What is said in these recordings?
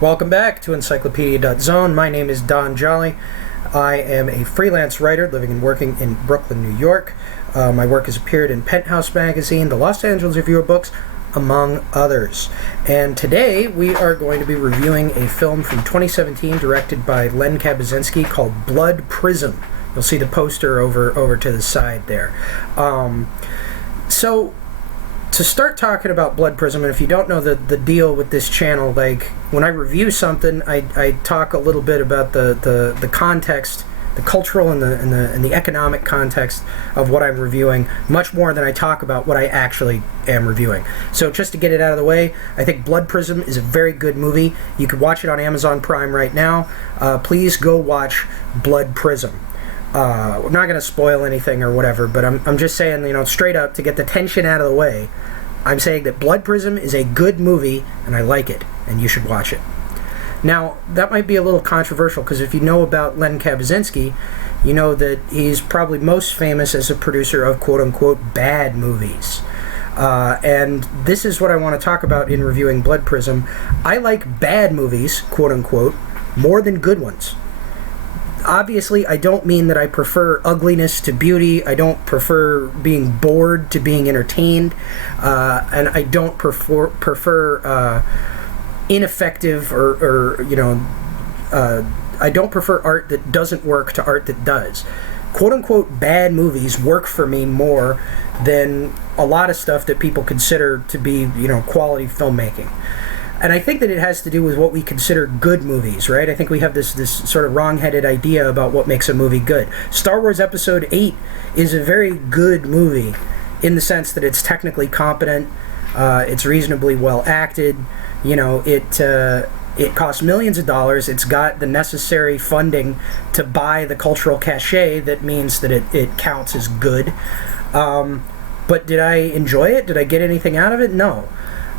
Welcome back to Encyclopedia.Zone. My name is Don Jolly. I am a freelance writer living and working in Brooklyn, New York. My work has appeared in Penthouse Magazine, the Los Angeles Review of Books, among others. And today we are going to be reviewing a film from 2017 directed by Len Kabasinski called Blood Prism. You'll see the poster over to the side there. So to start talking about Blood Prism, and if you don't know the deal with this channel, like when I review something, I talk a little bit about the context, the cultural and the economic context of what I'm reviewing, much more than I talk about what I actually am reviewing. So just to get it out of the way, I think Blood Prism is a very good movie. You can watch it on Amazon Prime right now. Please go watch Blood Prism. We're not going to spoil anything or whatever, but I'm just saying, straight up, to get the tension out of the way, I'm saying that Blood Prism is a good movie, and I like it, and you should watch it. Now, that might be a little controversial, because if you know about Len Kabasinski, you know that he's probably most famous as a producer of quote-unquote bad movies. And this is what I want to talk about in reviewing Blood Prism. I like bad movies, quote-unquote, more than good ones. Obviously, I don't mean that I prefer ugliness to beauty. I don't prefer being bored to being entertained. And I don't prefer ineffective or I don't prefer art that doesn't work to art that does. Quote-unquote bad movies work for me more than a lot of stuff that people consider to be, quality filmmaking. And I think that it has to do with what we consider good movies, right? I think we have this sort of wrong-headed idea about what makes a movie good. Star Wars Episode 8 is a very good movie in the sense that it's technically competent, it's reasonably well acted, it costs millions of dollars, it's got the necessary funding to buy the cultural cachet that means that it counts as good. But did I enjoy it? Did I get anything out of it? No.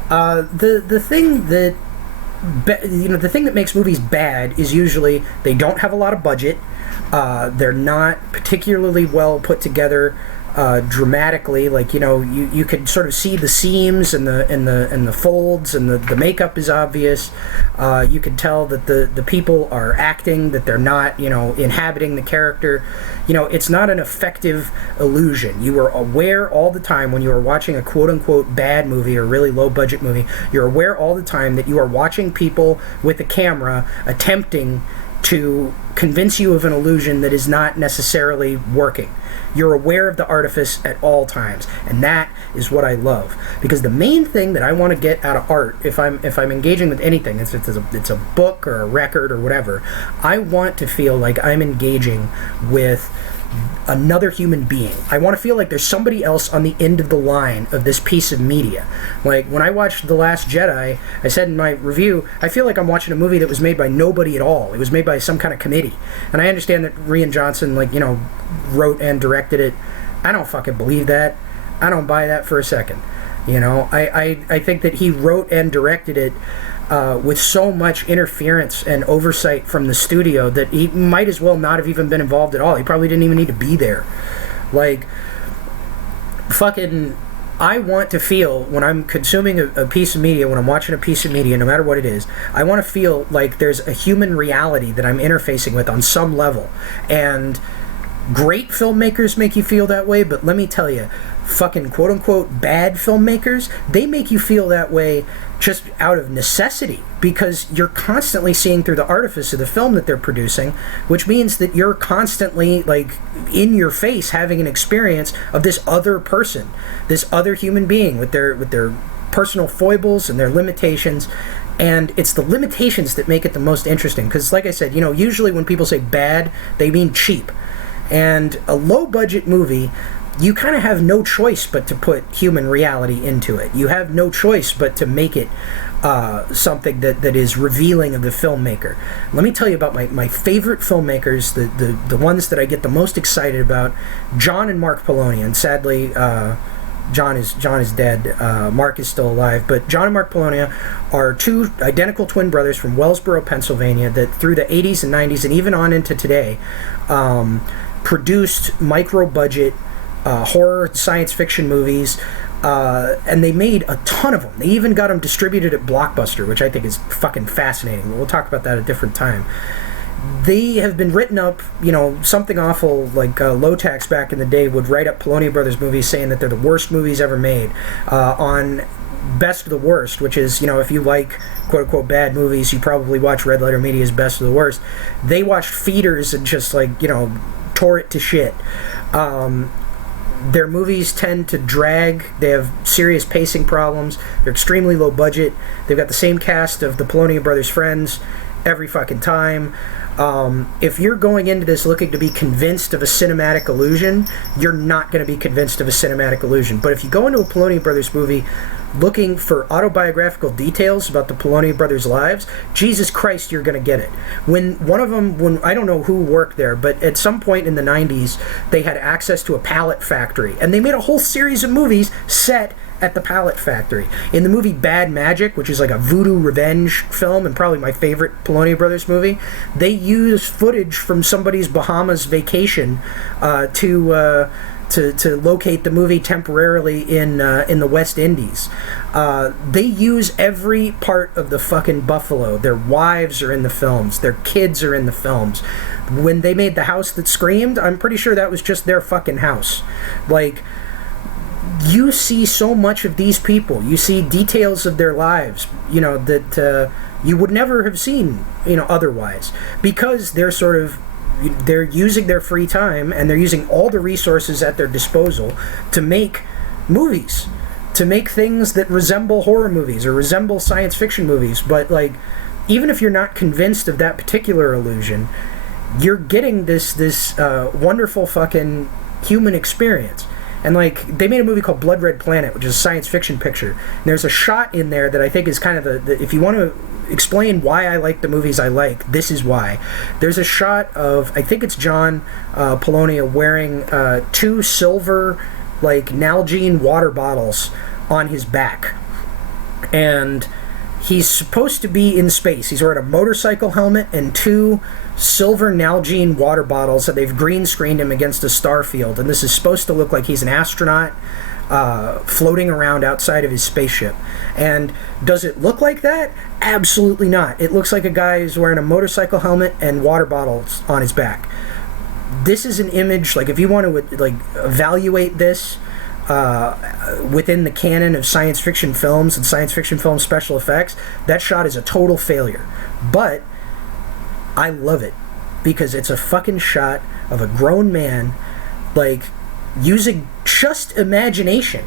The thing that makes movies bad is usually they don't have a lot of budget. They're not particularly well put together dramatically. Like you could sort of see the seams and the folds, and the makeup is obvious. You can tell that the people are acting, that they're not inhabiting the character. It's not an effective illusion. You are aware all the time when you are watching a quote-unquote bad movie or really low-budget movie, you're aware all the time that you are watching people with a camera attempting to convince you of an illusion that is not necessarily working. You're aware of the artifice at all times, and that is what I love. Because the main thing that I want to get out of art, if I'm engaging with anything, it's a book or a record or whatever, I want to feel like I'm engaging with another human being. I want to feel like there's somebody else on the end of the line of this piece of media. Like when I watched The Last Jedi, I said in my review, I feel like I'm watching a movie that was made by nobody at all. It was made by some kind of committee. And I understand that Rian Johnson, wrote and directed it. I don't fucking believe that. I don't buy that for a second. I think that he wrote and directed it with so much interference and oversight from the studio that he might as well not have even been involved at all. He probably didn't even need to be there. I want to feel, when I'm consuming a piece of media, when I'm watching a piece of media, no matter what it is, I want to feel like there's a human reality that I'm interfacing with on some level. And great filmmakers make you feel that way, but let me tell you, fucking quote-unquote bad filmmakers, they make you feel that way just out of necessity, because you're constantly seeing through the artifice of the film that they're producing, which means that you're constantly, in your face having an experience of this other person, this other human being with their personal foibles and their limitations. And it's the limitations that make it the most interesting, because like I said, usually when people say bad, they mean cheap. And a low-budget movie, you kind of have no choice but to put human reality into it. You have no choice but to make it something that is revealing of the filmmaker. Let me tell you about my favorite filmmakers, the ones that I get the most excited about, John and Mark Polonius. And sadly, John is dead. Mark is still alive. But John and Mark Polonius are two identical twin brothers from Wellsboro, Pennsylvania, that through the 80s and 90s and even on into today produced micro-budget horror science fiction movies And they made a ton of them. They even got them distributed at Blockbuster, which I think is fucking fascinating. But we'll talk about that at a different time. They have been written up, something awful like Lotax back in the day would write up Polonia Brothers movies saying that they're the worst movies ever made on Best of the Worst, which is, if you like quote-unquote bad movies, you probably watch Red Letter Media's Best of the Worst. They watched Feeders and just, tore it to shit. Their movies tend to drag. They have serious pacing problems. They're extremely low budget. They've got the same cast of the Polonia Brothers friends every fucking time. If you're going into this looking to be convinced of a cinematic illusion, you're not going to be convinced of a cinematic illusion. But if you go into a Polonia Brothers movie looking for autobiographical details about the Polonia Brothers' lives, Jesus Christ, you're going to get it. When I don't know who worked there, but at some point in the 90s, they had access to a pallet factory, and they made a whole series of movies set at the pallet factory. In the movie Bad Magic, which is like a voodoo revenge film and probably my favorite Polonia Brothers movie, they use footage from somebody's Bahamas vacation to locate the movie temporarily in the West Indies. They use every part of the fucking buffalo. Their wives are in the films. Their kids are in the films. When they made The House That Screamed, I'm pretty sure that was just their fucking house. You see so much of these people. You see details of their lives, that you would never have seen, otherwise. Because they're using their free time and they're using all the resources at their disposal to make movies, to make things that resemble horror movies or resemble science fiction movies. But even if you're not convinced of that particular illusion, you're getting this wonderful fucking human experience. And they made a movie called Blood Red Planet, which is a science fiction picture. And there's a shot in there that I think is kind of if you want to explain why I like the movies I like, this is why. There's a shot of, I think it's John Polonia wearing 2 silver Nalgene water bottles on his back. And he's supposed to be in space. He's wearing a motorcycle helmet and 2 silver Nalgene water bottles that they've green screened him against a star field. And this is supposed to look like he's an astronaut floating around outside of his spaceship. And does it look like that? Absolutely not. It looks like a guy who's wearing a motorcycle helmet and water bottles on his back. This is an image, if you want to evaluate this within the canon of science fiction films and science fiction film special effects, that shot is a total failure. But I love it because it's a fucking shot of a grown man using just imagination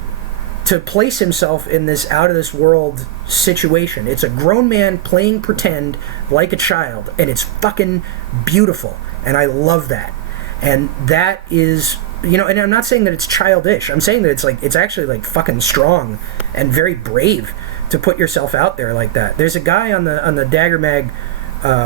to place himself in this out of this world situation. It's a grown man playing pretend like a child, and it's fucking beautiful, and I love that. And that is, and I'm not saying that it's childish. I'm saying that it's actually fucking strong and very brave to put yourself out there like that. There's a guy on the Dagger Mag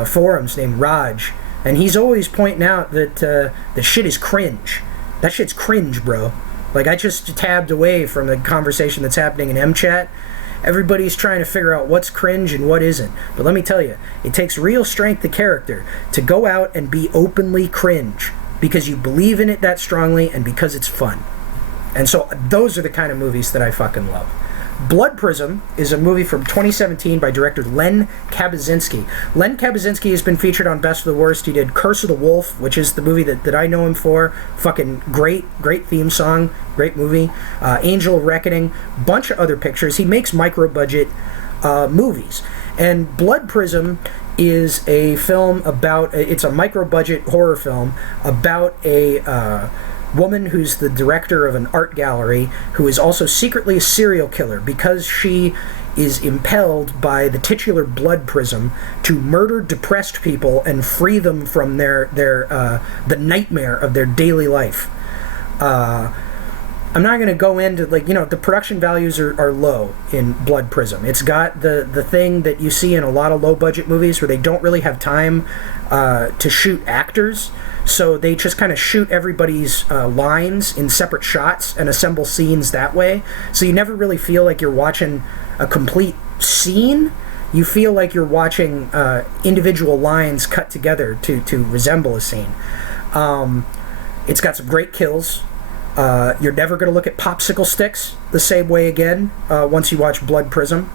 forums named Raj, and he's always pointing out that the shit is cringe. That shit's cringe, bro. I just tabbed away from the conversation that's happening in MChat. Everybody's trying to figure out what's cringe and what isn't. But let me tell you, it takes real strength of character to go out and be openly cringe because you believe in it that strongly and because it's fun. And so those are the kind of movies that I fucking love. Blood Prism is a movie from 2017 by director Len Kabaczynski. Len Kabaczynski has been featured on Best of the Worst. He did Curse of the Wolf, which is the movie that I know him for. Fucking great theme song, great movie. Angel of Reckoning, bunch of other pictures. He makes micro-budget movies. And Blood Prism is a film about, it's a micro-budget horror film about a woman who's the director of an art gallery who is also secretly a serial killer because she is impelled by the titular blood prism to murder depressed people and free them from the nightmare of their daily life. I'm not going to go into, the production values are low in Blood Prism. It's got the thing that you see in a lot of low-budget movies where they don't really have time to shoot actors, so they just kind of shoot everybody's lines in separate shots and assemble scenes that way. So you never really feel like you're watching a complete scene. You feel like you're watching individual lines cut together to resemble a scene. It's got some great kills. You're never going to look at popsicle sticks the same way again once you watch Blood Prism.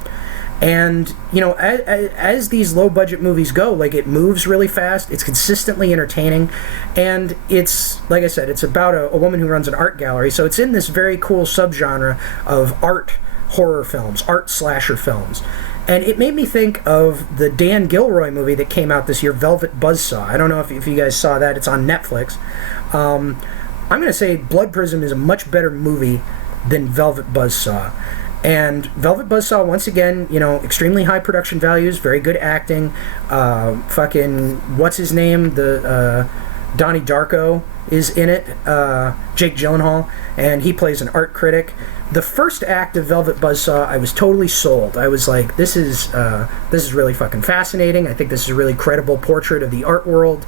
And, you know, as these low-budget movies go, like, it moves really fast, it's consistently entertaining, and it's, like I said, it's about a woman who runs an art gallery, so it's in this very cool subgenre of art horror films, art slasher films. And it made me think of the Dan Gilroy movie that came out this year, Velvet Buzzsaw. I don't know if you guys saw that. It's on Netflix. I'm going to say Blood Prism is a much better movie than Velvet Buzzsaw. And Velvet Buzzsaw, once again, you know, extremely high production values, very good acting. Fucking, what's his name? Donnie Darko is in it. Jake Gyllenhaal, and he plays an art critic. The first act of Velvet Buzzsaw, I was totally sold. I was like, this is really fucking fascinating. I think this is a really credible portrait of the art world.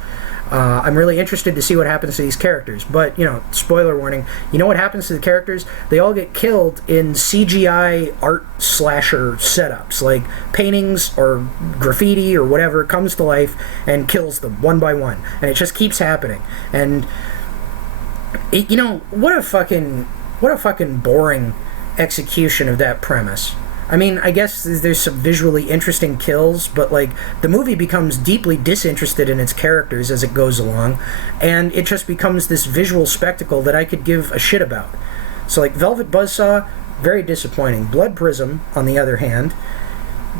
I'm really interested to see what happens to these characters. But, you know, spoiler warning, you know what happens to the characters? They all get killed in CGI art slasher setups. Like, paintings or graffiti or whatever comes to life and kills them one by one. And it just keeps happening. And, it, you know, what a fucking boring execution of that premise. I mean, I guess there's some visually interesting kills, but, like, the movie becomes deeply disinterested in its characters as it goes along, and it just becomes this visual spectacle that I could give a shit about. So, like, Velvet Buzzsaw, very disappointing. Blood Prism, on the other hand,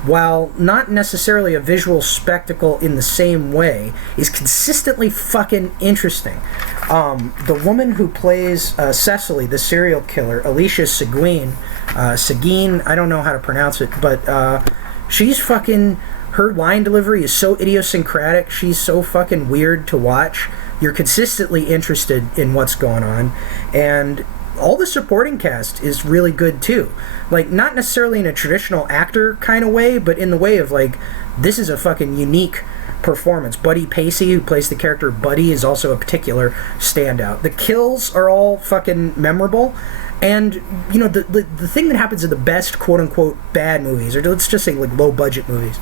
while not necessarily a visual spectacle in the same way, is consistently fucking interesting. The woman who plays Cecily, the serial killer, Alicia Seguin, I don't know how to pronounce it, but she's fucking, her line delivery is so idiosyncratic, she's so fucking weird to watch. You're consistently interested in what's going on, and all the supporting cast is really good too. Like, not necessarily in a traditional actor kind of way, but in the way of, like, this is a fucking unique performance. Buddy Pacey, who plays the character Buddy, is also a particular standout. The kills are all fucking memorable. And, you know, the thing that happens in the best quote-unquote bad movies, or let's just say, like, low-budget movies,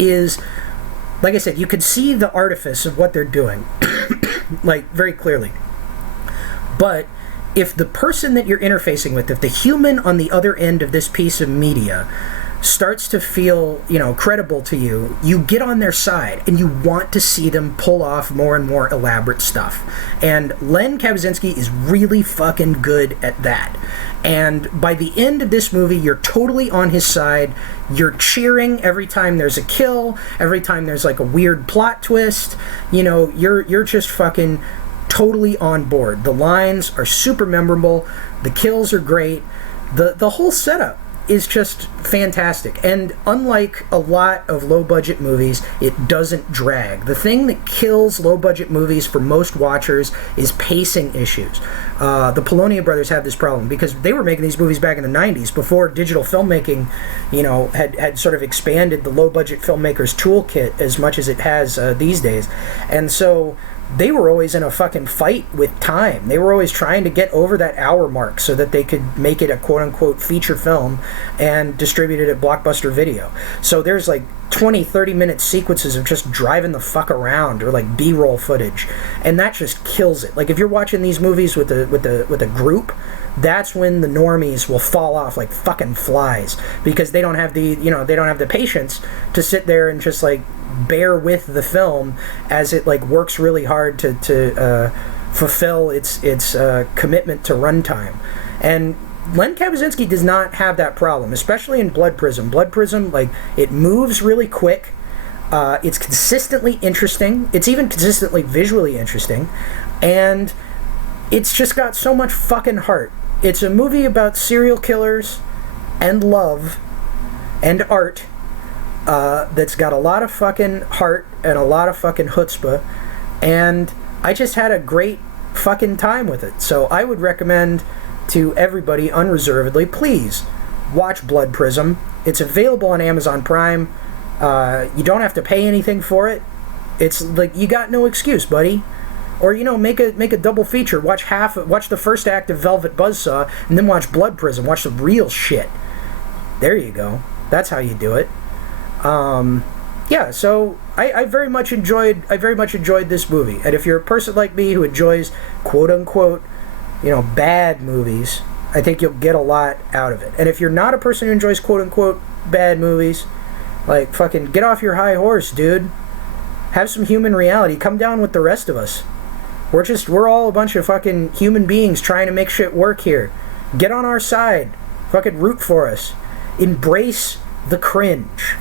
is, like I said, you could see the artifice of what they're doing, like, very clearly. But if the person that you're interfacing with, if the human on the other end of this piece of media starts to feel, you know, credible to you, you get on their side and you want to see them pull off more and more elaborate stuff. And Len Kabasinski is really fucking good at that. And by the end of this movie, you're totally on his side. You're cheering every time there's a kill, every time there's, like, a weird plot twist. You know, you're just fucking totally on board. The lines are super memorable. The kills are great. The whole setup is just fantastic. And unlike a lot of low-budget movies, it doesn't drag. The thing that kills low-budget movies for most watchers is pacing issues. The Polonia brothers have this problem because they were making these movies back in the 90s before digital filmmaking, you know, had sort of expanded the low-budget filmmaker's toolkit as much as it has these days. And so they were always in a fucking fight with time. They were always trying to get over that hour mark so that they could make it a quote-unquote feature film and distribute it at Blockbuster Video. So there's like 20, 30-minute sequences of just driving the fuck around, or like B-roll footage, and that just kills it. Like, if you're watching these movies with a group, that's when the normies will fall off like fucking flies, because they don't have the patience to sit there and just like bear with the film as it like works really hard to fulfill its commitment to runtime. And Len Kabasinski does not have that problem, especially in Blood Prism. Blood Prism, like, it moves really quick. It's consistently interesting. It's even consistently visually interesting. And it's just got so much fucking heart. It's a movie about serial killers and love and art that's got a lot of fucking heart and a lot of fucking chutzpah. And I just had a great fucking time with it. So I would recommend to everybody unreservedly, please watch Blood Prism. It's available on Amazon Prime. You don't have to pay anything for it. It's like, you got no excuse, buddy. Or, you know, make a double feature. Watch the first act of Velvet Buzzsaw, and then watch Blood Prism. Watch the real shit. There you go. That's how you do it. Yeah. So I very much enjoyed this movie. And if you're a person like me who enjoys quote unquote bad movies, I think you'll get a lot out of it. And if you're not a person who enjoys quote-unquote bad movies, like, fucking get off your high horse, dude. Have some human reality. Come down with the rest of us. We're all a bunch of fucking human beings trying to make shit work here. Get on our side. Fucking root for us. Embrace the cringe.